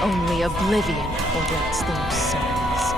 Only oblivion awaits those souls.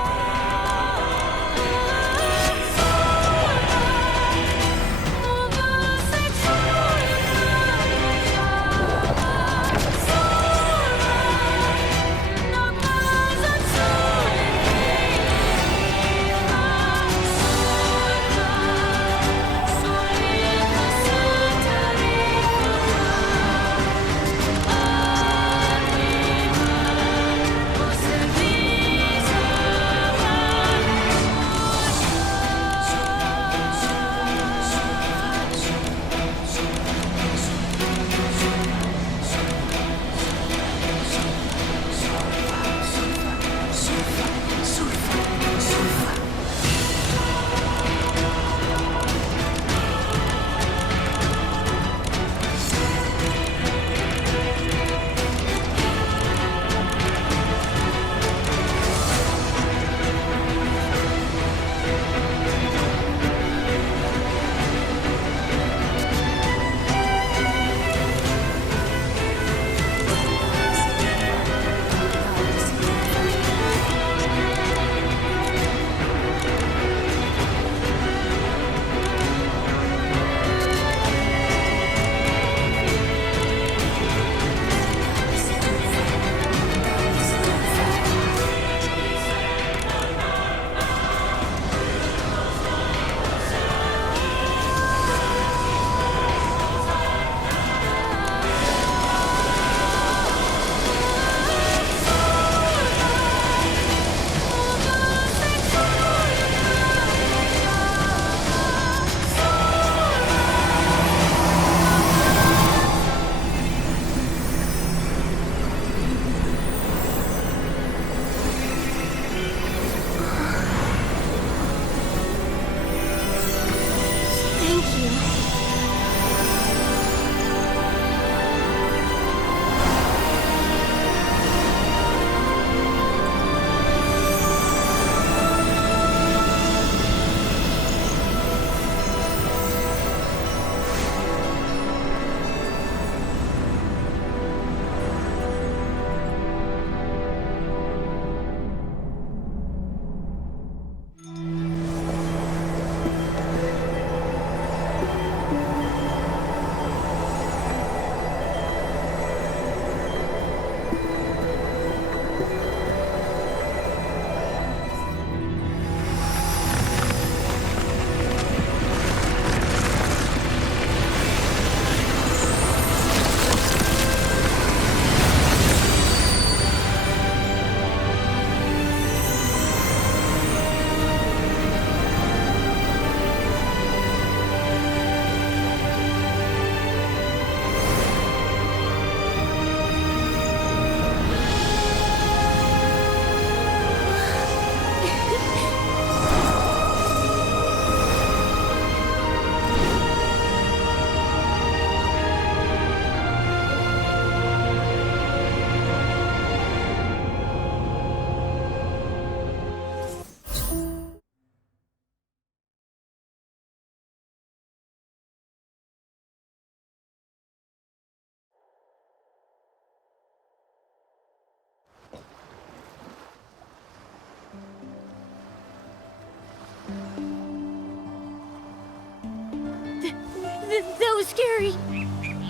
That was scary.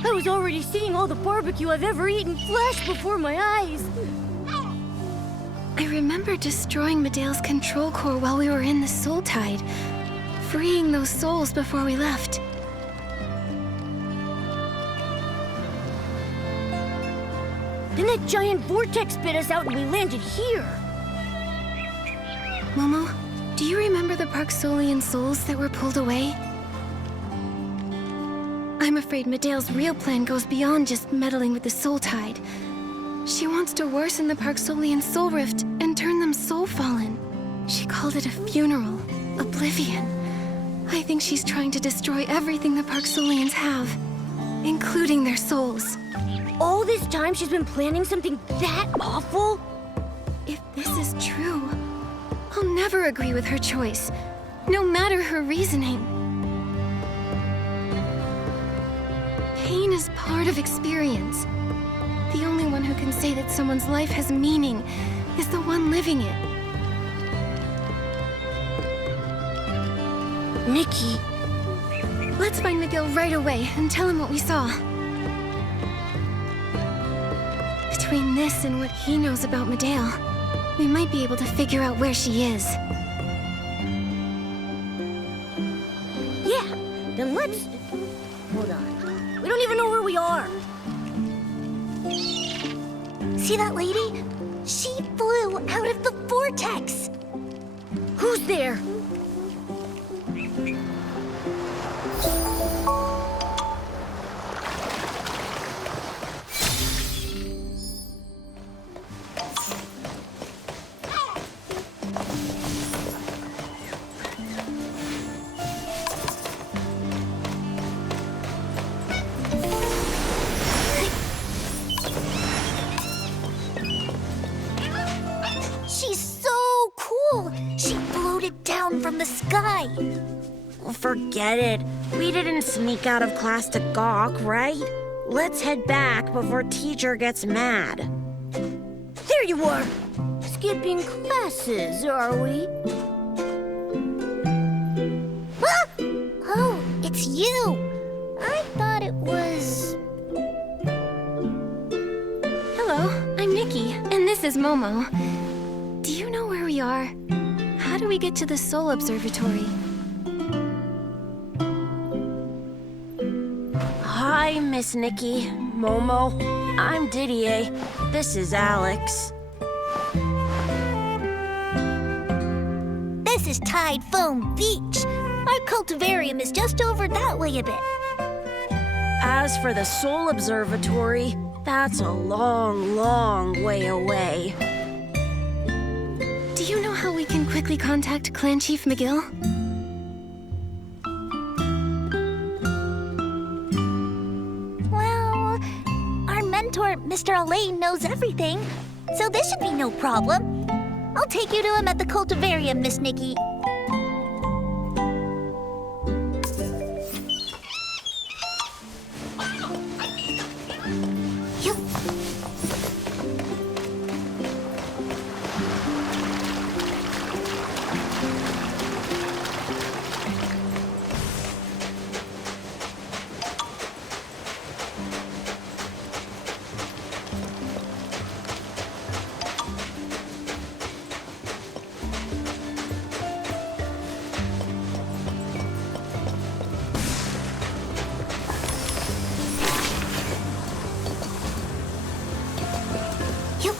I was already seeing all the barbecue I've ever eaten flash before my eyes. I remember destroying Medail's control core while we were in the Soul Tide, freeing those souls before we left. Then that giant vortex spit us out and we landed here. Momo, do you remember the Parksolian souls that were pulled away? I'm afraid Medail's real plan goes beyond just meddling with the Soul Tide. She wants to worsen the Parksolian Soul Rift and turn them soul-fallen. She called it a funeral, oblivion. I think she's trying to destroy everything the Parksolians have, including their souls. All this time she's been planning something that awful? If this is true, I'll never agree with her choice, no matter her reasoning. Pain is part of experience. The only one who who can say that someone's life has meaning is the one living it. Nikki, Let's find McGill right away and tell him what we saw. Between this and what he knows about Medale, we might be able to figure out where she is. yeah, then let's... Hold on. We don't even know where we are. See that lady? She flew out of the vortex. Who's there? She's so cool. She floated down from the sky. Forget it. We didn't sneak out of class to gawk, right? Let's head back before teacher gets mad. There you are. Skipping classes, are we? Ah! Oh, it's you. I thought it was... Hello, I'm Nikki, and this is Momo. Do you know where we are? How do we get to the Soul Observatory? Hi, Miss Nikki. Momo. I'm Didier. This is Alex. This is Tide Foam Beach. Our cultivarium is just over that way a bit. As for the Soul Observatory, that's a long, long way away. Do you know how we can quickly contact Clan Chief McGill? Well, our mentor, Mr. Elaine, knows everything, so this should be no problem. I'll take you to him at the cultivarium, Miss Nikki. You... You...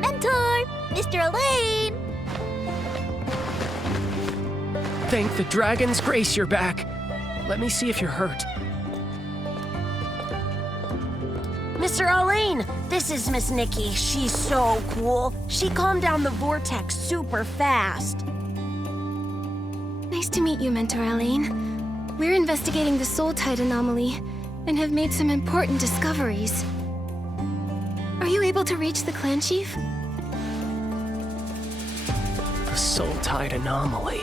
Mentor, Mr. Elaine! Thank the dragon's grace you're back. Let me see if you're hurt. Mr. Elaine, this is Miss Nikki. She's so cool. She calmed down the vortex super fast. Nice to meet you, Mentor Elaine. We're investigating the Soul Tide anomaly and have made some important discoveries. Are you able to reach the Clan Chief? The Soul Tide anomaly.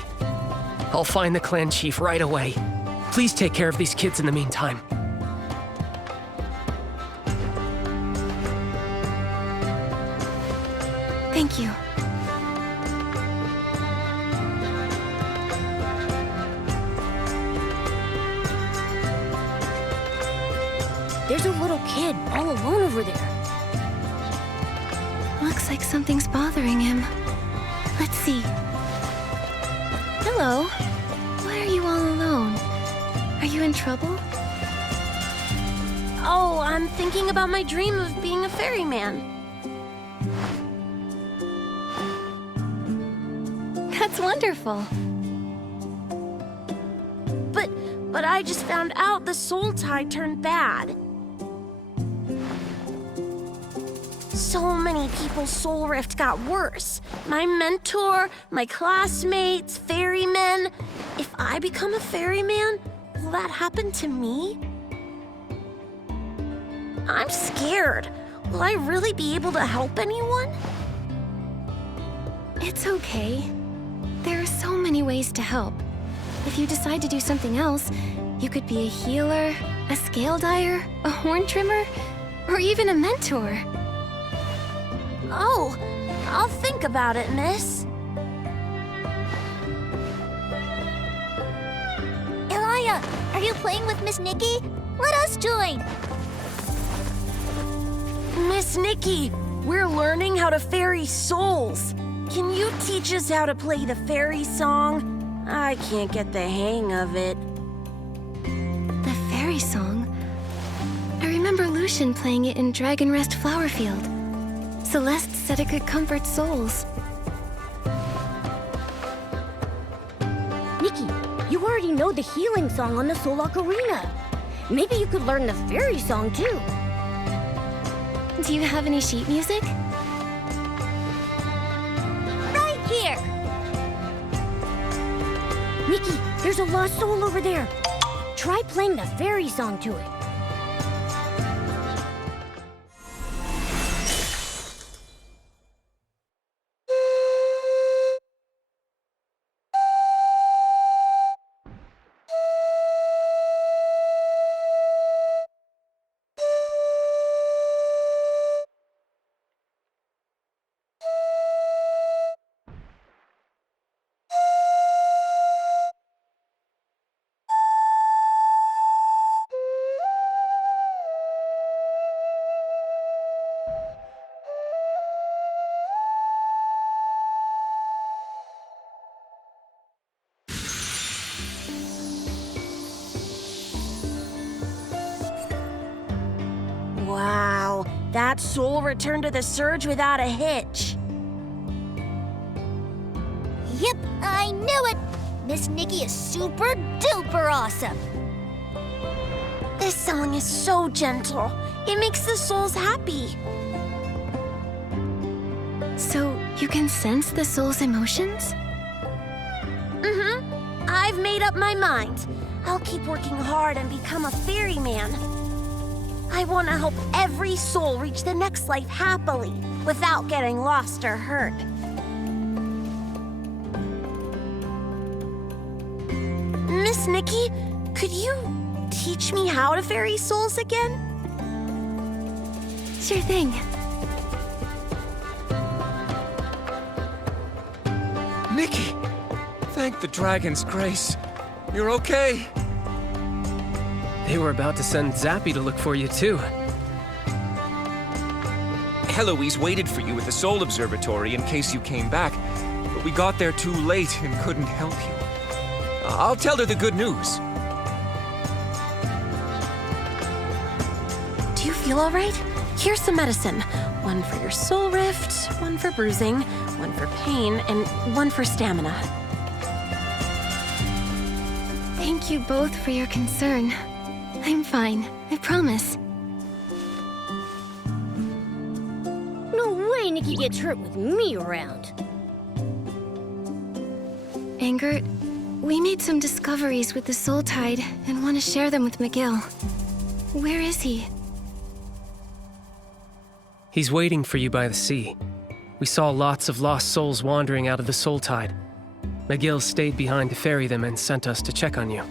I'll find the clan chief right away. Please take care of these kids in the meantime. Thank you. There's a little kid all alone over there. Looks like something's bothering him. Let's see. Hello. Why are you all alone? Are you in trouble? Oh, I'm thinking about my dream of being a ferryman. That's wonderful. But I just found out the Soul Tide turned bad. So many people's soul rift got worse. My mentor, my classmates, ferrymen. If I become a ferryman, will that happen to me? I'm scared. Will I really be able to help anyone? It's okay. There are so many ways to help. If you decide to do something else, You could be a healer, a scale dyer, a horn trimmer, or even a mentor. Oh, I'll think about it, miss. Elia, are you playing with Miss Nikki? Let us join. Miss Nikki, we're learning how to ferry souls. Can you teach us how to play the fairy song? I can't get the hang of it. The fairy song? I remember Lucian playing it in Dragon Rest Flowerfield. Celeste said it could comfort souls. Nikki, you already know the healing song on the Soul Ocarina. Maybe you could learn the fairy song too. Do you have any sheet music? Right here. Nikki, there's a lost soul over there. Try playing the fairy song to it. Wow, that soul returned to the surge without a hitch. Yep, I knew it. Miss Nikki is super duper awesome. This song is so gentle. It makes the souls happy. So you can sense the soul's emotions? I've made up my mind. I'll keep working hard and become a ferryman. I want to help every soul reach the next life happily, without getting lost or hurt. Miss Nikki, could you teach me how to ferry souls again? Sure thing. Nikki! Thank the dragon's grace. You're okay? They were about to send Zappy to look for you, too. Heloise waited for you at the Soul Observatory in case you came back, but we got there too late and couldn't help you. I'll tell her the good news. Do you feel all right? Here's some medicine. One for your soul rift, one for bruising, one for pain, and one for stamina. Thank you both for your concern. I'm fine, I promise. No way Nikki gets hurt with me around. Angert, we made some discoveries with the Soul Tide and want to share them with McGill. Where is he? He's waiting for you by the sea. We saw lots of lost souls wandering out of the Soul Tide. McGill stayed behind to ferry them and sent us to check on you.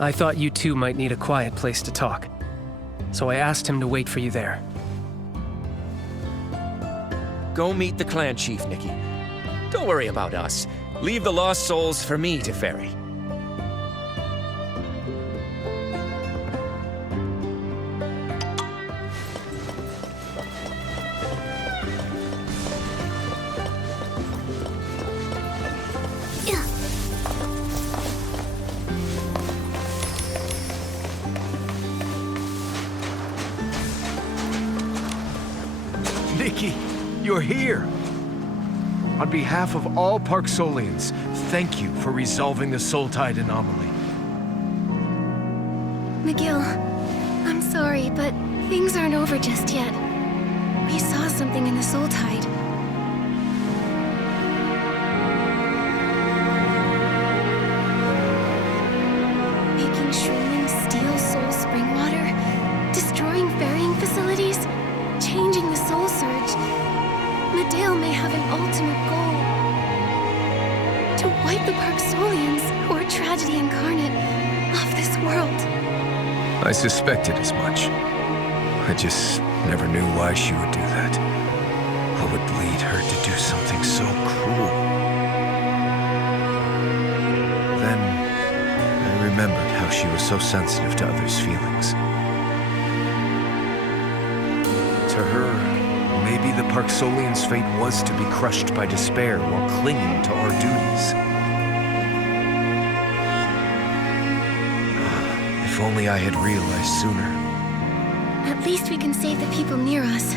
I thought you two might need a quiet place to talk, so I asked him to wait for you there. Go meet the clan chief, Nikki. Don't worry about us. Leave the lost souls for me to ferry. Nikki, you're here! On behalf of all Parksolians, thank you for resolving the Soul Tide anomaly. McGill, I'm sorry, but things aren't over just yet. We saw something in the Soul Tide. Making Shrooming steal soul spring water, destroying ferrying facilities, changing the soul surge. Medale may have an ultimate goal. To wipe the Parksolians who I suspected as much. I just never knew why she would do that. What would lead her to do something so cruel? Then, I remembered how she was so sensitive to others' feelings. To her, maybe the Parksolian's fate was to be crushed by despair while clinging to our duties. If only I had realized sooner. At least we can save the people near us.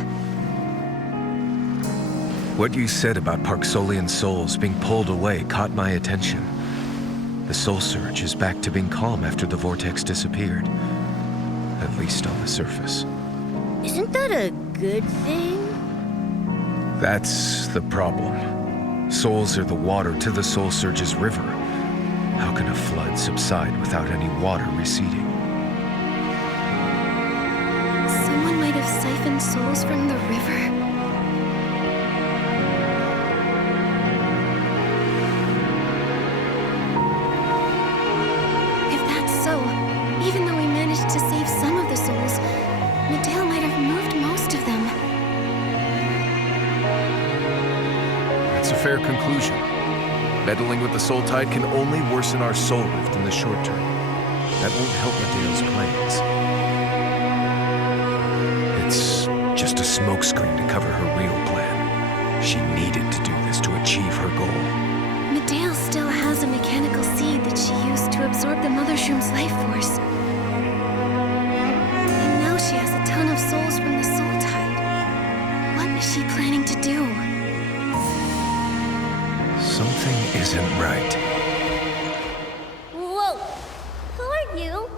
What you said about Parksolian souls being pulled away caught my attention. The Soul Surge is back to being calm after the vortex disappeared. At least on the surface. Isn't that a good thing? That's the problem. Souls are the water to the Soul Surge's river. How can a flood subside without any water receding? Someone might have siphoned souls from the river. If that's so, even though we managed to save some of the souls, Medale might have moved most of them. That's a fair conclusion. Meddling with the Soul Tide can only worsen our soul rift in the short term. That won't help Medale's plans. It's just a smokescreen to cover her real plan. She needed to do this to achieve her goal. Medale still has a mechanical seed that she used to absorb the Mother Shroom's life force. And now she has a ton of souls from the Soul Tide. What is she planning to do? Something isn't right. Whoa! Who are you?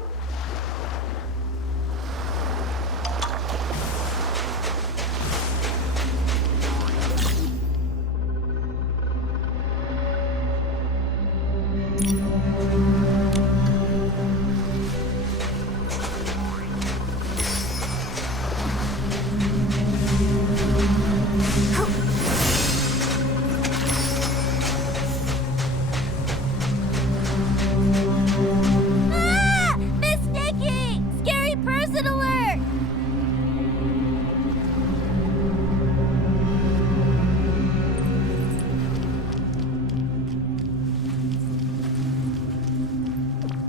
Ah! Miss Nikki! Scary person alert!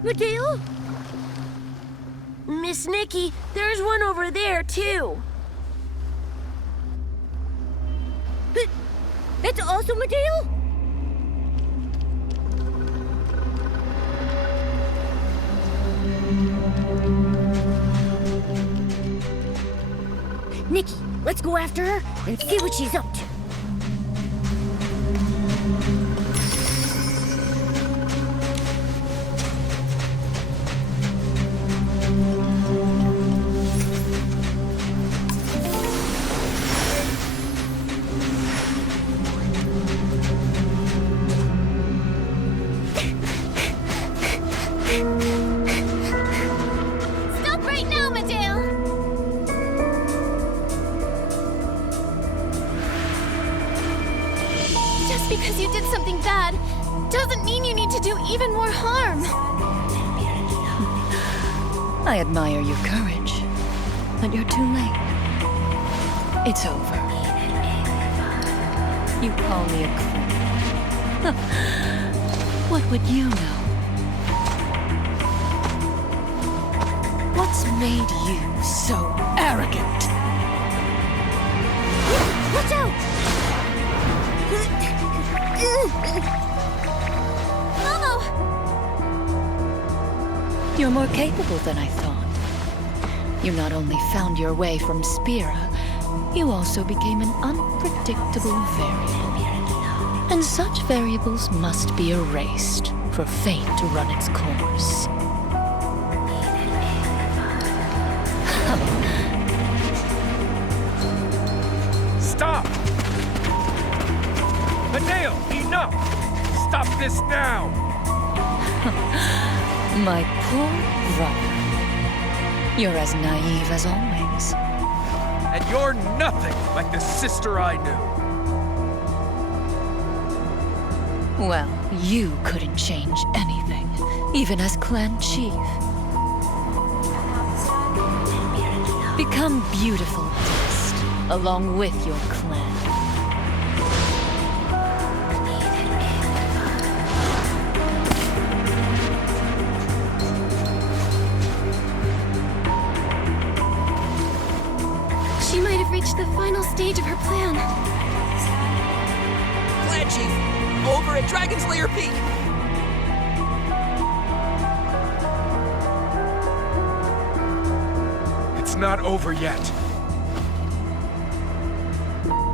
Medale? Miss Nikki, there's one over there, too. That's also Medale? Nikki, let's go after her and see what she's up to. Stop right now, Medale! Just because you did something bad doesn't mean you need to do even more harm. I admire your courage, but you're too late. It's over. You call me a queen. What would you know? What's made you so arrogant? Watch out! Momo! You're more capable than I thought. You not only found your way from Spira, you also became an unpredictable variable. And such variables must be erased for fate to run its course. Stop! Medale, enough! Stop this now! My poor brother. You're as naive as always. And you're nothing like the sister I knew. Well, you couldn't change anything, even as clan chief. become beautiful dust, along with your clan. She might have reached the final stage of her plan. Clan Chief, over at Dragon's Lair Peak. It's not over yet.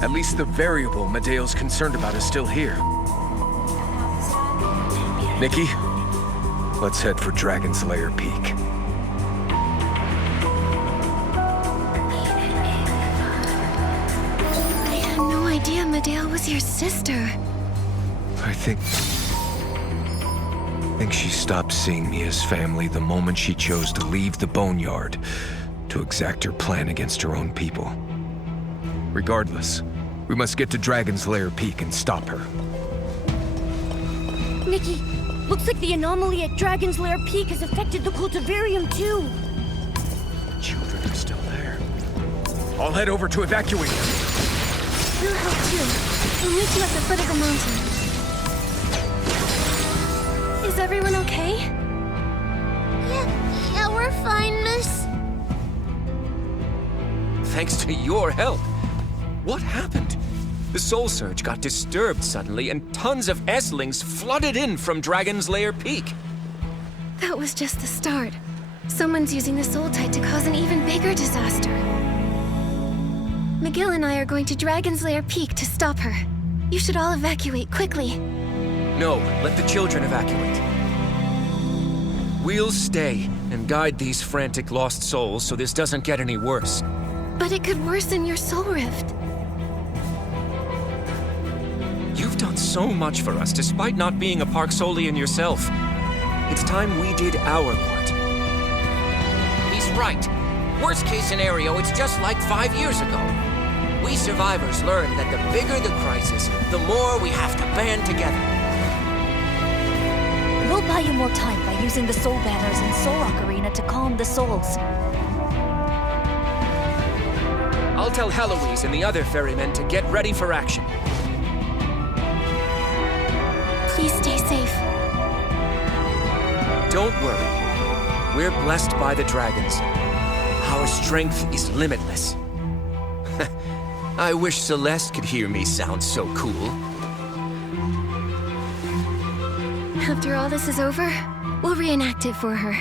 At least the variable Medeo's concerned about is still here. Nikki, let's head for Dragon's Lair Peak. I had no idea Medeo was your sister. I think she stopped seeing me as family the moment she chose to leave the Boneyard to exact her plan against her own people. Regardless, we must get to Dragon's Lair Peak and stop her. Nikki, looks like the anomaly at Dragon's Lair Peak has affected the cultivarium too. Children are still there. I'll head over to evacuate them. We'll help too. We'll meet you at the foot of the mountain. Is everyone okay? Yeah, we're fine, miss. Thanks to your help. What happened? The Soul Surge got disturbed suddenly, and tons of Esslings flooded in from Dragon's Lair Peak. That was just the start. Someone's using the Soul Tide to cause an even bigger disaster. McGill and I are going to Dragon's Lair Peak to stop her. You should all evacuate quickly. No, let the children evacuate. We'll stay and guide these frantic lost souls so this doesn't get any worse. But it could worsen your soul rift. You've done so much for us despite not being a Parksolian yourself. It's time we did our part. He's right. Worst case scenario, it's just like 5 years ago. We survivors learned that the bigger the crisis, the more we have to band together. We'll buy you more time by using the soul banners in Soul Rock Arena to calm the souls. I'll tell Heloise and the other ferrymen to get ready for action. Please stay safe. Don't worry. We're blessed by the dragons. Our strength is limitless. I wish Celeste could hear me sound so cool. After all this is over, we'll reenact it for her.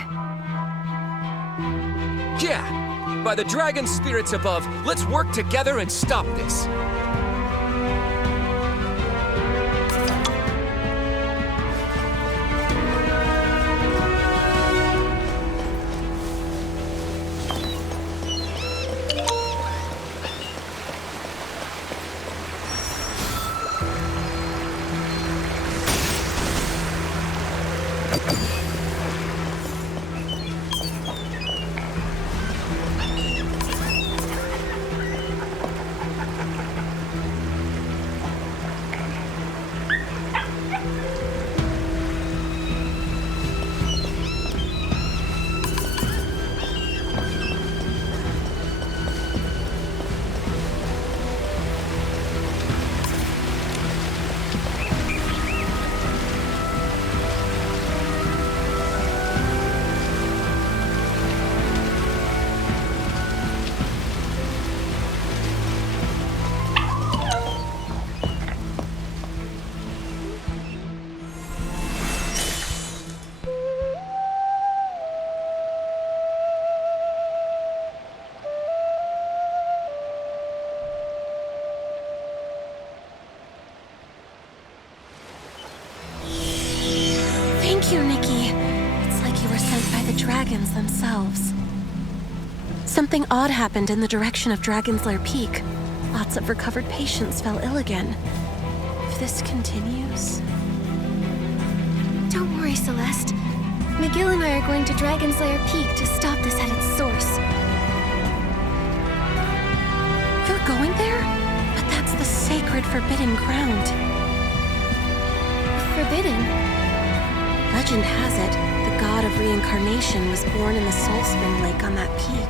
Yeah! By the dragon spirits above, let's work together and stop this. Thank you, Nikki. It's like you were sent by the dragons themselves. Something odd happened in the direction of Dragon's Lair Peak. Lots of recovered patients fell ill again. If this continues... Don't worry, Celeste. McGill and I are going to Dragon's Lair Peak to stop this at its source. You're going there? But that's the sacred forbidden ground. Forbidden? Legend has it, the god of reincarnation was born in the Soul Spring Lake on that peak.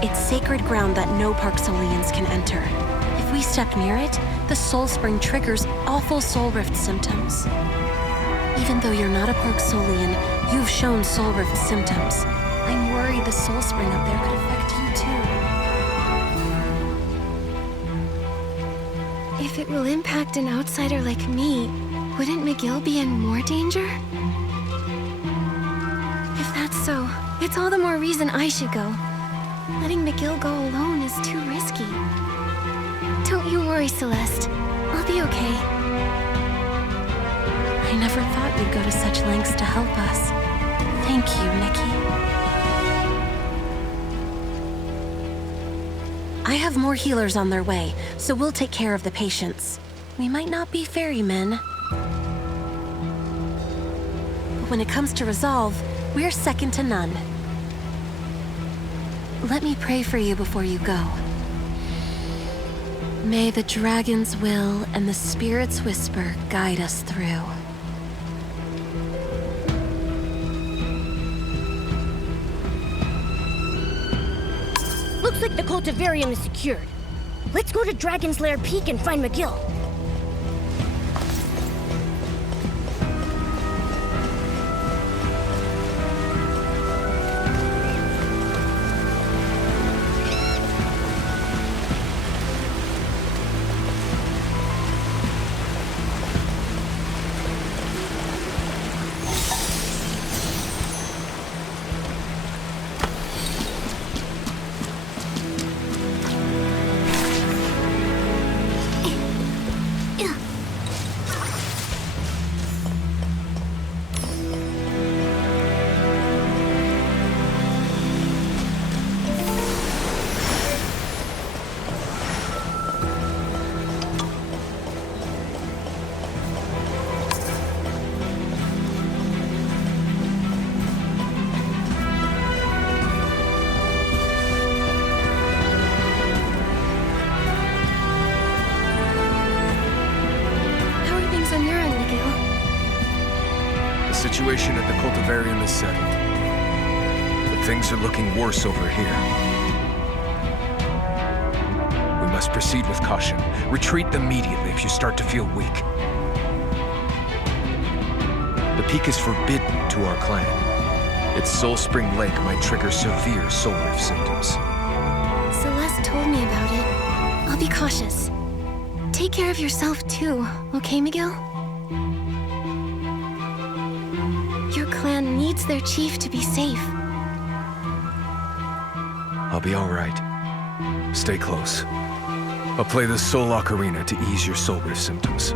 It's sacred ground that no Parksolians can enter. If we step near it, the Soul Spring triggers awful Soul Rift symptoms. Even though you're not a Parksolian, you've shown Soul Rift symptoms. I'm worried the Soul Spring up there could affect you too. If it will impact an outsider like me, wouldn't McGill be in more danger? If that's so, it's all the more reason I should go. Letting McGill go alone is too risky. Don't you worry, Celeste. I'll be okay. I never thought you'd go to such lengths to help us. Thank you, Nikki. I have more healers on their way, so we'll take care of the patients. We might not be ferrymen, but when it comes to resolve, we're second to none. Let me pray for you before you go. May the dragon's will and the spirit's whisper guide us through. Looks like the cultivarium is secured. Let's go to Dragon's Lair Peak and find McGill. The situation at the cultivarium is settled. But things are looking worse over here. We must proceed with caution. Retreat immediately if you start to feel weak. The peak is forbidden to our clan. Its Soul Spring Lake might trigger severe Soul Rift symptoms. Celeste told me about it. I'll be cautious. Take care of yourself too, okay, McGill? Your clan needs their chief to be safe. I'll be all right. Stay close. I'll play the Soul Ocarina to ease your Soul Rift symptoms.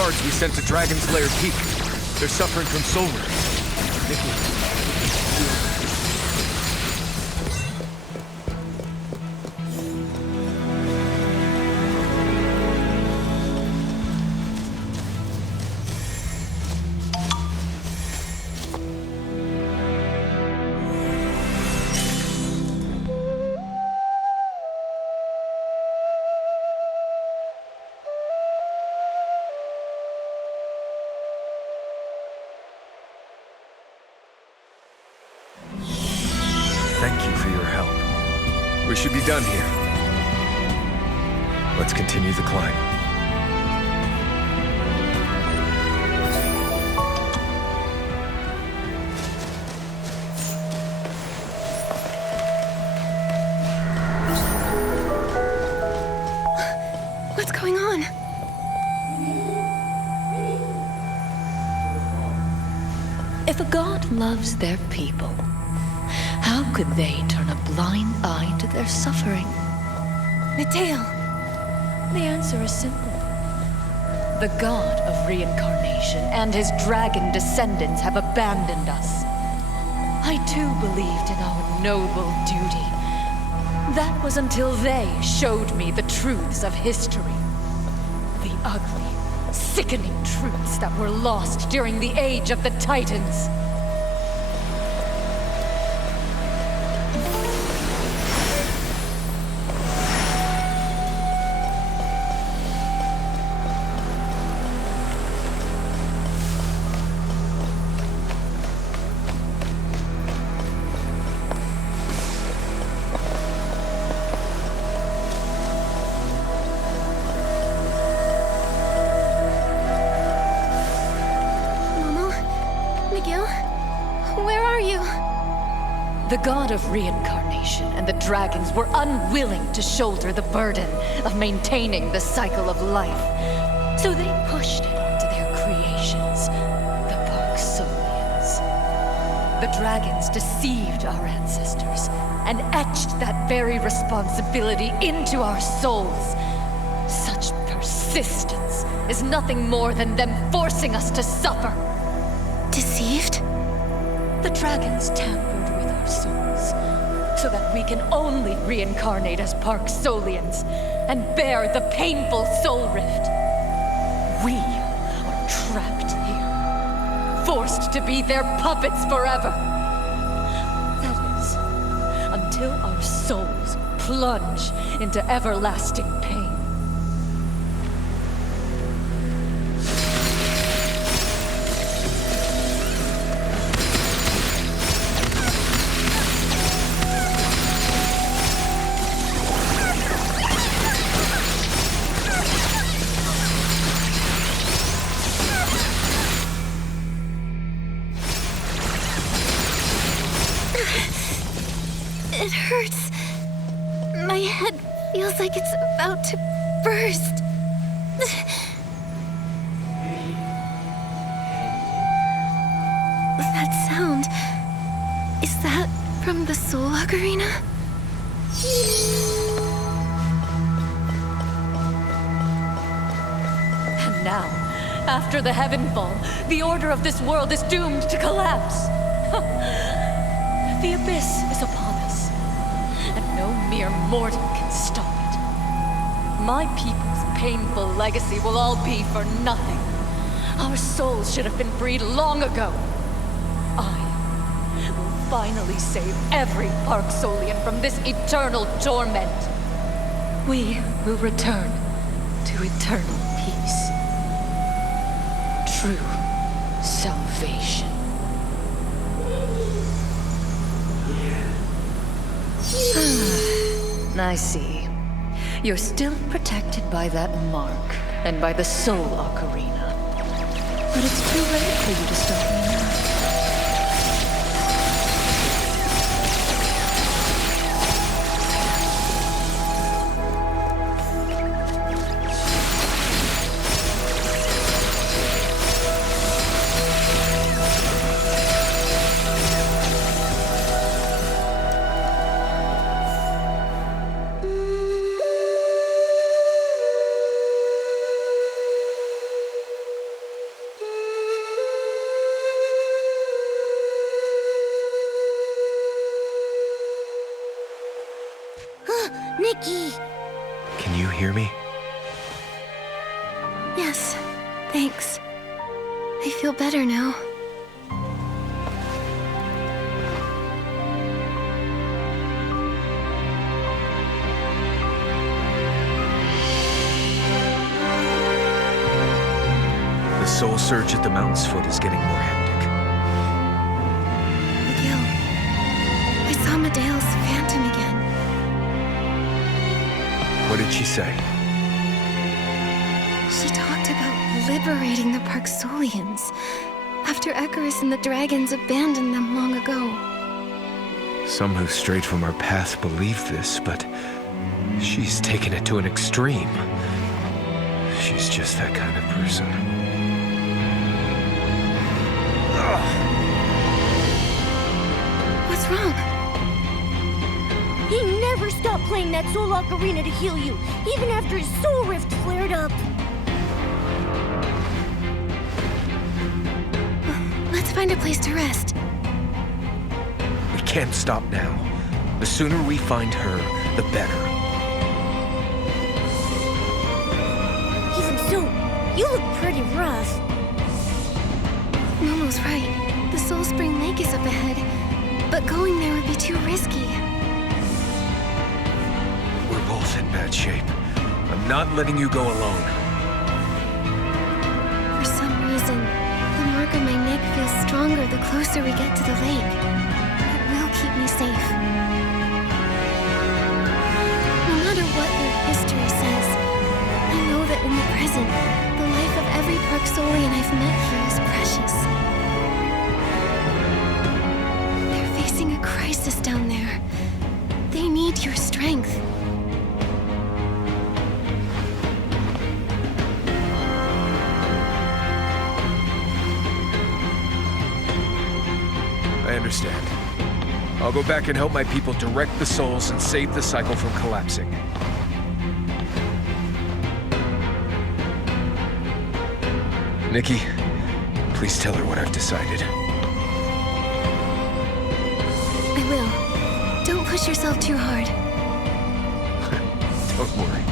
guards we sent to Dragon's Lair Peak. They're suffering from soul rift. Nikki. Thank you for your help. We should be done here. Let's continue the climb. What's going on? If a god loves their people, how could they turn a blind eye to their suffering? Mateo. The answer is simple. The god of reincarnation and his dragon descendants have abandoned us. I too believed in our noble duty. That was until they showed me the truths of history. The ugly, sickening truths that were lost during the Age of the Titans. Miguel? Where are you? The god of reincarnation and the dragons were unwilling to shoulder the burden of maintaining the cycle of life. So they pushed it onto their creations, the Parksolians. The dragons deceived our ancestors and etched that very responsibility into our souls. Such persistence is nothing more than them forcing us to suffer. Deceived? The dragons tampered with our souls, so that we can only reincarnate as Parksolians and bear the painful soul rift. We are trapped here, forced to be their puppets forever. That is, until our souls plunge into everlasting pain. It hurts. My head feels like it's about to burst. That sound... is that from the Soul Ocarina? And now, after the Heavenfall, the order of this world is doomed to collapse. The abyss is upon us, and no mere mortal can stop it. My people's painful legacy will all be for nothing. Our souls should have been freed long ago. I will finally save every Parksolian from this eternal torment. We will return to eternal peace. True salvation. I see. You're still protected by that mark and by the Soul Ocarina. But it's too late for you to stop me now. Nikki! Can you hear me? Yes, thanks. I feel better now. The soul surge at the mountain's foot is getting more hectic. Miguel, I saw Medea's phantom again. What did she say? She talked about liberating the Parksolians after Icarus and the dragons abandoned them long ago. Some who strayed from our path believe this, but she's taken it to an extreme. She's just that kind of person. What's wrong? He never stopped playing that Soul Ocarina to heal you, even after his soul rift flared up. Let's find a place to rest. We can't stop now. The sooner we find her, the better. Even so, you look pretty rough. Momo's right. The Soul Spring Lake is up ahead, but going there would be too risky. We're both in bad shape. I'm not letting you go alone. For some reason, the mark on my neck feels stronger the closer we get to the lake. It will keep me safe. No matter what your history says, I know that in the present, the life of every Parksolian I've met here is precious. They're facing a crisis down there. They need your strength. I understand. I'll go back and help my people direct the souls and save the cycle from collapsing. Nikki, please tell her what I've decided. I will. Don't push yourself too hard. Don't worry.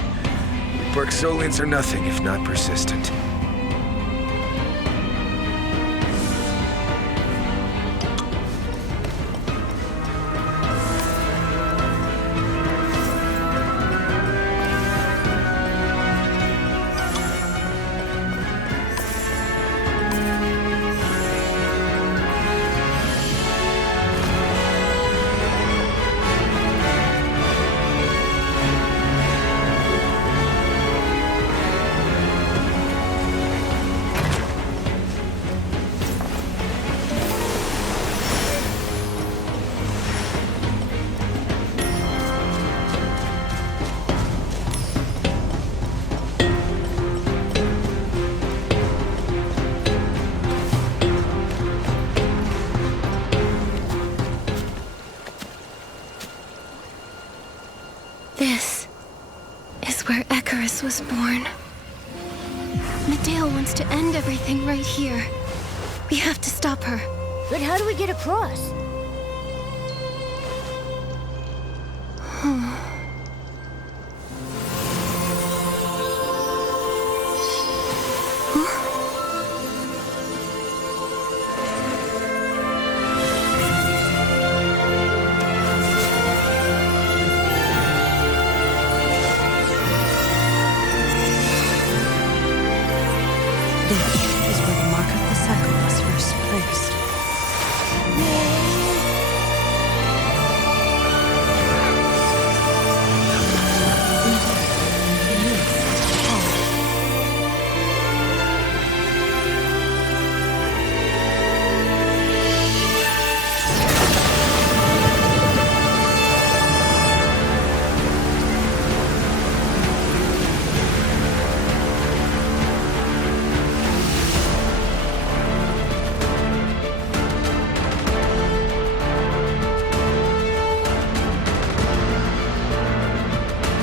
The Parksolians are nothing if not persistent. This is where Icarus was born. Medea wants to end everything right here. We have to stop her. But how do we get across?